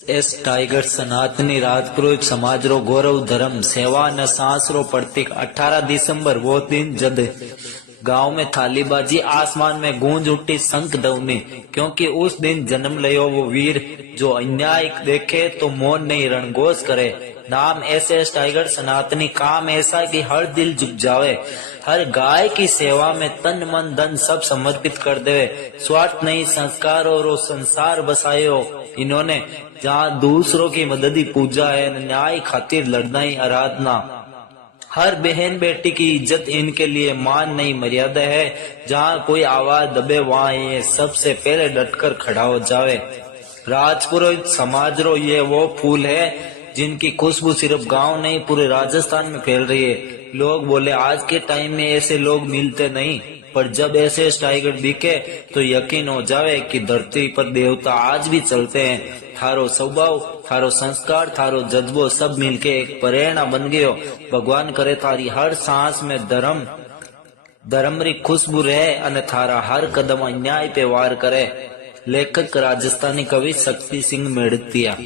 S tiger सनातनी राजपुरोहित समाज रो गौरव धर्म सेवा न सांस रो प्रतीक 18 दिसंबर वो दिन जद गांव में थालीबाजी आसमान में गूंज उठी शंख ध्वनि क्योंकि उस दिन जन्म लियो वो वीर जो अन्याय देखे तो मौन नहीं रणघोष करे। नाम एस टाइगर सनातनी काम ऐसा कि हर दिल झुक जावे, हर गाय की सेवा में तन मन धन सब समर्पित कर देवे, स्वार्थ नहीं संस्कार और संसार बसायो इन्होंने, जहाँ दूसरों की मदद ही पूजा है, न्याय खातिर लड़ना ही आराधना, हर बहन बेटी की इज्जत इनके लिए मान नहीं मर्यादा है, जहाँ कोई आवाज दबे वहाँ ये सबसे पहले डटकर खड़ा हो जावे। राजपुरोहित समाज रो ये वो फूल है जिनकी खुशबू सिर्फ गांव नहीं पूरे राजस्थान में फैल रही है। लोग बोले आज के टाइम में ऐसे लोग मिलते नहीं, पर जब ऐसे टाइगर दिखे तो यकीन हो जावे कि धरती पर देवता आज भी चलते हैं। थारो स्वभाव, थारो संस्कार, थारो जज्बो सब मिलके एक प्रेरणा बन गयो। भगवान करे थारी हर सांस में धर्म री खुशबू रहे अने थारा हर कदम अन्याय पे वार करे। लेखक राजस्थानी कवि शक्ति सिंह मेड़तिया।